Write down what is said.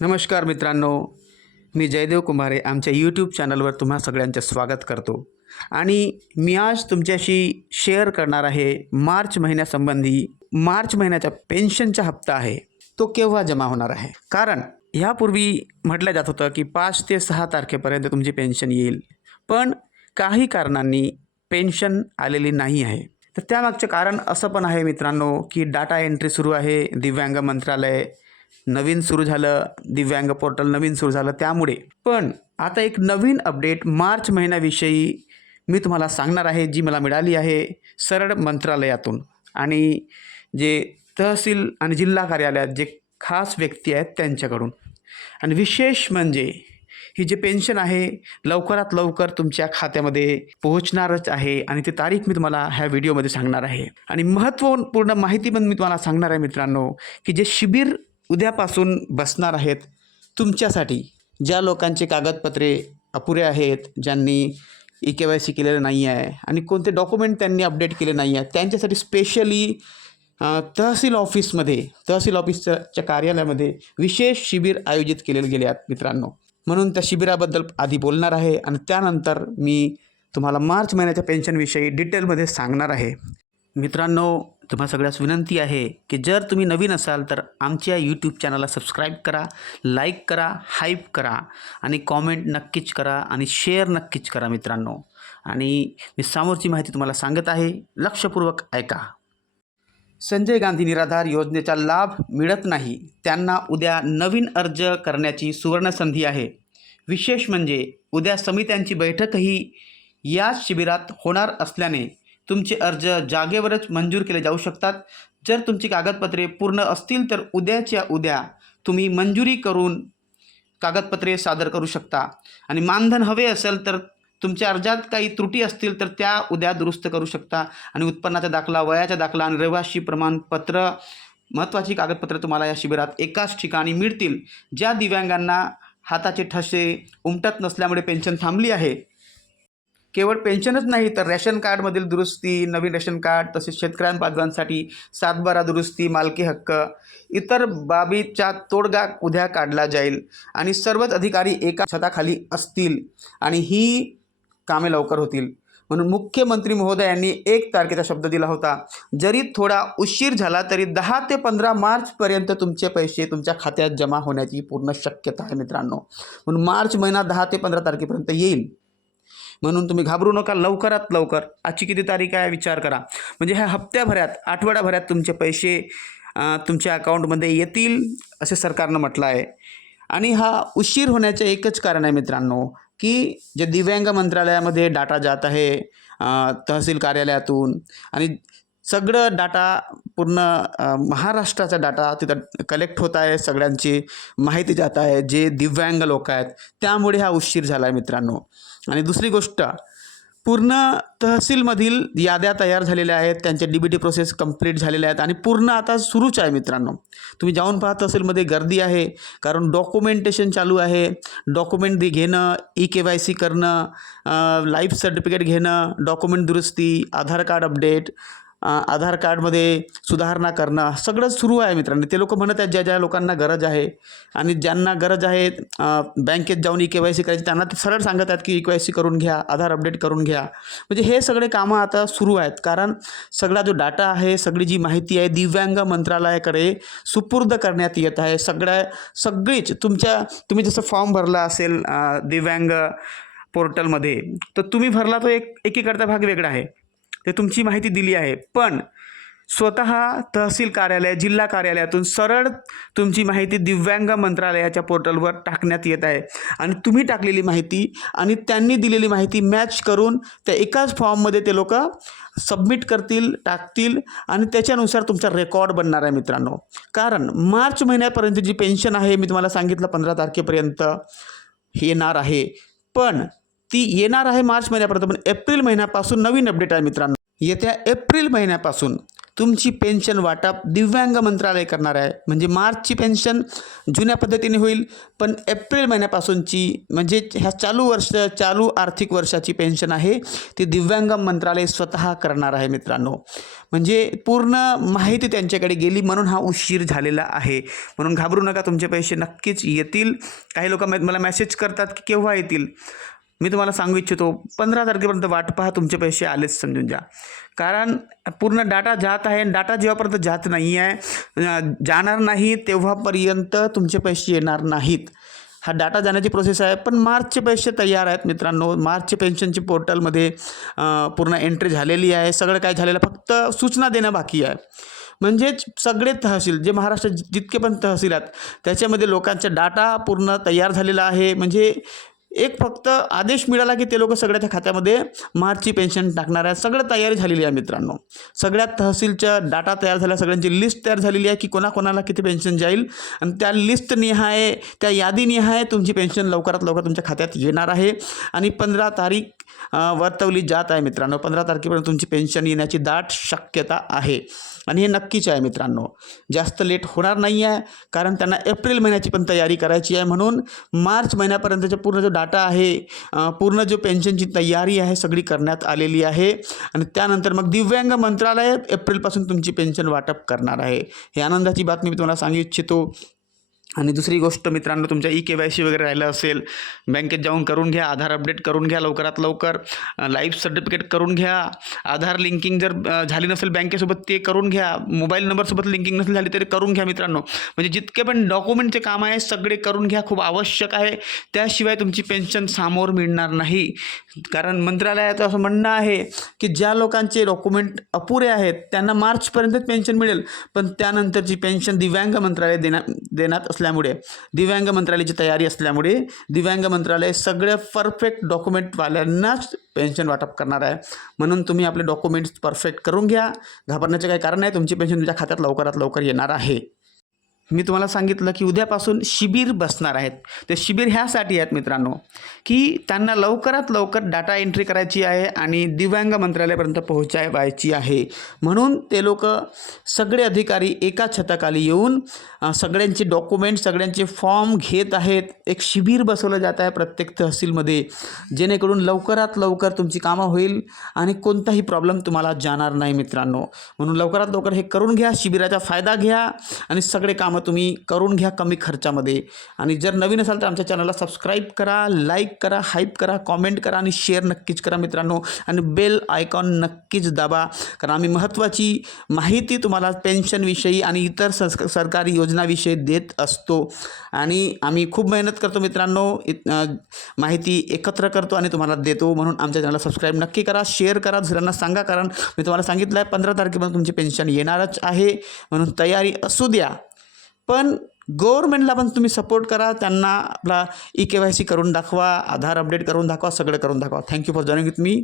नमस्कार मित्रांनो, मी जयदेव कुमारे आमच्या यूट्यूब चॅनलवर तुम्हा सगळ्यांचे स्वागत करतो आणि मी आज तुमच्याशी शेअर करणार आहे मार्च महिन्यासंबंधी मार्च महिन्याचा पेन्शनचा हप्ता आहे तो केव्हा जमा होणार आहे. कारण यापूर्वी म्हटलं जात होतं की 5 ते 6 तारखेपर्यंत तुमची पेन्शन येईल, पण काही कारणांनी पेन्शन आलेली नाही आहे. तर त्यामागचं कारण असं पण आहे मित्रांनो की डाटा एंट्री सुरू आहे, दिव्यांग मंत्रालय नवीन सुरू झालं, दिव्यांग पोर्टल नवीन सुरू झालं त्यामुळे. पण आता एक नवीन अपडेट मार्च महिन्याविषयी मी तुम्हाला सांगणार आहे, जी मला मिळाली आहे सरळ मंत्रालयातून आणि जे तहसील आणि जिल्हा कार्यालयात जे खास व्यक्ती आहेत त्यांच्याकडून. आणि विशेष म्हणजे ही जी पेन्शन आहे लवकरात लवकर तुमच्या खात्यामध्ये पोहोचणारच आहे आणि ती तारीख मी तुम्हाला ह्या व्हिडिओमध्ये सांगणार आहे. आणि महत्त्वपूर्ण माहिती पण मी तुम्हाला सांगणार आहे मित्रांनो, की जे शिबिर उद्यापासून बसणार आहेत तुमच्यासाठी, ज्या लोकांचे कागदपत्रे अपुरे आहेत, ज्यांनी EKYC केलेलं नाही आहे आणि कोणते डॉक्युमेंट त्यांनी अपडेट केले नाही आहेत, त्यांच्यासाठी स्पेशली तहसील ऑफिसच्या कार्यालयामध्ये विशेष शिबिर आयोजित केलेले गेले आहेत मित्रांनो. म्हणून त्या शिबिराबद्दल आधी बोलणार आहे आणि त्यानंतर मी तुम्हाला मार्च महिन्याच्या पेन्शनविषयी डिटेलमध्ये सांगणार आहे. मित्रांनो, तुम्हा सगळ्यास विनंती आहे की जर तुम्ही नवीन असाल तर आमच्या यूट्यूब चॅनलला सबस्क्राईब करा, लाईक करा, हाईप करा आणि कॉमेंट नक्कीच करा आणि शेअर नक्कीच करा मित्रांनो. आणि मी समोरची माहिती तुम्हाला सांगत आहे, लक्षपूर्वक ऐका. संजय गांधी निराधार योजनेचा लाभ मिळत नाही त्यांना उद्या नवीन अर्ज करण्याची सुवर्णसंधी आहे. विशेष म्हणजे उद्या समित्यांची बैठकही याच शिबिरात होणार असल्याने तुमचे अर्ज जागेवरच मंजूर केले जाऊ शकतात. जर तुमची कागदपत्रे पूर्ण असतील तर उद्याच्या उद्या तुम्ही मंजुरी करून कागदपत्रे सादर करू शकता. आणि मानधन हवे असेल तर तुमच्या अर्जात काही त्रुटी असतील तर त्या उद्या दुरुस्त करू शकता. आणि उत्पन्नाचा दाखला, वयाचा दाखला आणि रहिवासी प्रमाणपत्र महत्त्वाची कागदपत्रे तुम्हाला या शिबिरात एकाच ठिकाणी मिळतील. ज्या दिव्यांगांना हाताचे ठसे उमटत नसल्यामुळे पेन्शन थांबली आहे, केवळ पेन्शनच नाही तर रेशन कार्डमधील दुरुस्ती, नवीन रेशन कार्ड, तसेच शेतकऱ्यांबांधवांसाठी 7/12 दुरुस्ती, मालकी हक्क, इतर बाबीचा तोडगा उद्या काढला जाईल आणि सर्वच अधिकारी एका छताखाली असतील आणि ही कामे लवकर होतील. म्हणून मुख्यमंत्री महोदयांनी 1 तारखेचा शब्द दिला होता. जरी थोडा उशीर झाला तरी 10 ते 15 मार्चपर्यंत तुमचे पैसे तुमच्या खात्यात जमा होण्याची पूर्ण शक्यता आहे मित्रांनो. म्हणून मार्च महिना 10 ते 15 तारखेपर्यंत येईल. म्हणून तुम्ही घाबरू नका, लवकरात लवकर. आजची किती तारीख आहे विचार करा. म्हणजे ह्या हप्त्याभरात, आठवड्याभरात तुमचे पैसे तुमच्या अकाउंटमध्ये येतील असे सरकारनं म्हटलं आहे. आणि हा उशीर होण्याचं एकच कारण आहे मित्रांनो, की जे दिव्यांग मंत्रालयामध्ये डाटा जात आहे तहसील कार्यालयातून आणि सगळं डाटा पूर्ण महाराष्ट्राचा डाटा तिथं कलेक्ट होत आहे, सगळ्यांची माहिती जात आहे जे दिव्यांग लोक आहेत, त्यामुळे हा उशीर झाला आहे मित्रांनो. आणि दुसरी गोष्ट, पूर्ण तहसीलमधील याद्या तयार झालेल्या आहेत, त्यांच्या DBT प्रोसेस कंप्लीट झालेल्या आहेत आणि पूर्ण आता सुरूच आहे मित्रांनो. तुम्ही जाऊन पहा, तहसीलमध्ये गर्दी आहे कारण डॉक्युमेंटेशन चालू आहे. डॉक्युमेंट घेणं, EKYC करणं, लाईफ सर्टिफिकेट घेणं, डॉक्युमेंट दुरुस्ती, आधार कार्ड अपडेट, आधार कार्डमध्ये सुधारणा करणं, सगळं सुरू आहे मित्रांनो. ते लोक म्हणत आहेत ज्या ज्या लोकांना गरज आहे आणि ज्यांना गरज आहे बँकेत जाऊन EKYC करायची, त्यांना ते सरळ सांगत आहेत की EKYC करून घ्या, आधार अपडेट करून घ्या. म्हणजे हे सगळे कामं आता सुरू आहेत कारण सगळा जो डाटा आहे, सगळी जी माहिती आहे दिव्यांग मंत्रालयाकडे सुपूर्द करण्यात येत आहे. सगळीच तुम्ही जसं फॉर्म भरला असेल दिव्यांग पोर्टलमध्ये, तर तुम्ही भरला तो एकीकडचा भाग वेगळा आहे, ते तुमची माहिती दिली आहे. पण स्वतः तहसील कार्यालय, जिल्हा कार्यालयातून सरळ तुमची माहिती दिव्यांग मंत्रालयाच्या पोर्टलवर टाकण्यात येत आहे आणि तुम्ही टाकलेली माहिती आणि त्यांनी दिलेली माहिती मॅच करून त्या एकाच फॉर्ममध्ये ते लोक सबमिट करतील, टाकतील आणि त्याच्यानुसार तुमचा रेकॉर्ड बनणार आहे मित्रांनो. कारण मार्च महिन्यापर्यंत जी पेन्शन आहे, मी तुम्हाला सांगितलं 15 तारखेपर्यंत येणार आहे, पण ती येणार आहे मार्च महिन्यापर्यंत. पण एप्रिल महिन्यापासून नवीन अपडेट आहे मित्रांनो. येत्या एप्रिल महिन्यापासून तुमची पेन्शन वाटप दिव्यांग मंत्रालय करणार आहे. म्हणजे मार्चची पेन्शन जुन्या पद्धतीने होईल, पण एप्रिल महिन्यापासूनची म्हणजे ह्या चालू आर्थिक वर्षाची पेन्शन आहे ती दिव्यांग मंत्रालय स्वतः करणार आहे मित्रांनो. म्हणजे पूर्ण माहिती त्यांच्याकडे गेली म्हणून हा उशीर झालेला आहे. म्हणून घाबरू नका, तुमचे पैसे नक्कीच येतील. काही लोक मला मेसेज करतात की केव्हा येतील. मी तुम्हाला सांगू इच्छितो 15 तारखेपर्यंत वाट पहा, तुमचे पैसे आलेच समजून जा. कारण पूर्ण डाटा जात आहे. डाटा जेव्हापर्यंत जात नाही आहे, जाणार नाही तेव्हापर्यंत तुमचे पैसे येणार नाहीत. हा डाटा जाण्याची प्रोसेस आहे. पण मार्चचे पैसे तयार आहेत मित्रांनो. मार्चचे पेन्शनची पोर्टलमध्ये पूर्ण एंट्री झालेली आहे. सगळं काय झालेलं, फक्त सूचना देणं बाकी आहे. म्हणजेच सगळे तहसील जे महाराष्ट्रात जितके पण तहसील आहेत त्याच्यामध्ये लोकांचा डाटा पूर्ण तयार झालेला आहे. म्हणजे एक फक्त आदेश मिळाला की ते लोक सगळ्याच्या खात्यामध्ये मार्चची पेन्शन टाकणार आहे. सगळं तयारी झालेली आहे मित्रांनो. सगळ्या तहसीलच्या डाटा तयार झाला, सगळ्यांची लिस्ट तयार झालेली आहे की कोणाकोणाला किती पेन्शन जाईल. आणि त्या लिस्ट निहाय, त्या यादी निहाय तुमची पेन्शन लवकरात लवकर तुमच्या खात्यात येणार आहे. आणि 15 तारीख वर्तवली जात आहे मित्रांनो. 15 तारखेपर्यंत तुमची पेन्शन येण्याची दाट शक्यता आहे. आणि हे नक्कीच आहे मित्रांनो, जास्त लेट होणार नाही आहे. कारण त्यांना एप्रिल महिन्याची पण तयारी करायची आहे. म्हणून मार्च महिन्यापर्यंतचा पूर्ण जो डाटा आहे, पूर्ण जो पेन्शनची तयारी आहे सगळी करण्यात आलेली आहे. आणि त्यानंतर मग दिव्यांग मंत्रालय एप्रिलपासून तुमची पेन्शन वाटप करणार आहे. ही आनंदाची बातमी मी तुम्हाला सांगू इच्छितो. आणि दुसरी गोष्ट मित्रांनो, तुमच्या KYC वगैरे राहिलं असेल, बँकेत जाऊन करून घ्या. आधार अपडेट करून घ्या लवकरात लवकर. लाईफ सर्टिफिकेट करून घ्या. आधार लिंकिंग जर झाली नसेल बँकेसोबत ते करून घ्या. मोबाईल नंबरसोबत लिंकिंग नसेल झाली तरी करून घ्या मित्रांनो. म्हणजे जितके पण डॉक्युमेंटचे काम आहे सगळे करून घ्या, खूप आवश्यक आहे. त्याशिवाय तुमची पेन्शन समोर मिळणार नाही. कारण मंत्रालयाचं असं म्हणणं आहे की ज्या लोकांचे डॉक्युमेंट अपुरे आहेत त्यांना मार्चपर्यंतच पेन्शन मिळेल. पण त्यानंतरची पेन्शन दिव्यांग मंत्रालय देण्यात असल्यामुळे, दिव्यांग मंत्रालयाची तयारी असल्यामुळे दिव्यांग मंत्रालय सगळ्या परफेक्ट डॉक्युमेंटवाल्यांनाच पेन्शन वाटप करणार आहे. म्हणून तुम्ही आपले डॉक्युमेंट्स परफेक्ट करून घ्या. घाबरण्याचे काही कारण नाही. तुमची पेन्शन तुमच्या खात्यात लवकरात लवकर येणार आहे. मी तुम्हाला सांगितलं की उद्यापासून शिबिर बसणार आहेत. ते शिबिर ह्यासाठी आहेत मित्रांनो की त्यांना लवकरात लवकर डाटा एंट्री करायची आहे आणि दिव्यांग मंत्रालयापर्यंत पोहोचायची आहे. म्हणून ते लोक सगळे अधिकारी एका छताखाली येऊन सगळ्यांचे डॉक्युमेंट, सगळ्यांचे फॉर्म घेत आहेत. एक शिबिर बसवलं जात आहे प्रत्येक तहसीलमध्ये, जेणेकरून लवकरात लवकर तुमची कामं होईल आणि कोणताही प्रॉब्लेम तुम्हाला जाणार नाही मित्रांनो. म्हणून लवकरात लवकर हे करून घ्या. शिबिराचा फायदा घ्या आणि सगळे कामं तुम्ही करून घ्या कमी खर्चामध्ये. आणि जर नवीन असाल तर आमच्या चॅनलला सबस्क्राईब करा, लाईक करा, हाईप करा, कॉमेंट करा आणि शेअर नक्कीच करा मित्रांनो. आणि बेल आयकॉन नक्कीच दाबा. कारण आम्ही महत्त्वाची माहिती तुम्हाला पेन्शनविषयी आणि इतर सरकारी योजनाविषयी देत असतो. आणि आम्ही खूप मेहनत करतो मित्रांनो, माहिती एकत्र करतो आणि तुम्हाला देतो. म्हणून आमच्या चॅनलला सबस्क्राईब नक्की करा, शेअर करा, दुसऱ्यांना सांगा. कारण मी तुम्हाला सांगितलं आहे 15 तारखेपर्यंत तुमची पेन्शन येणारच आहे. म्हणून तयारी असू द्या. पण गव्हर्नमेंटला पण तुम्ही सपोर्ट करा. त्यांना आपला KYC करून दाखवा, आधार अपडेट करून दाखवा, सगळं करून दाखवा. Thank you for joining with me.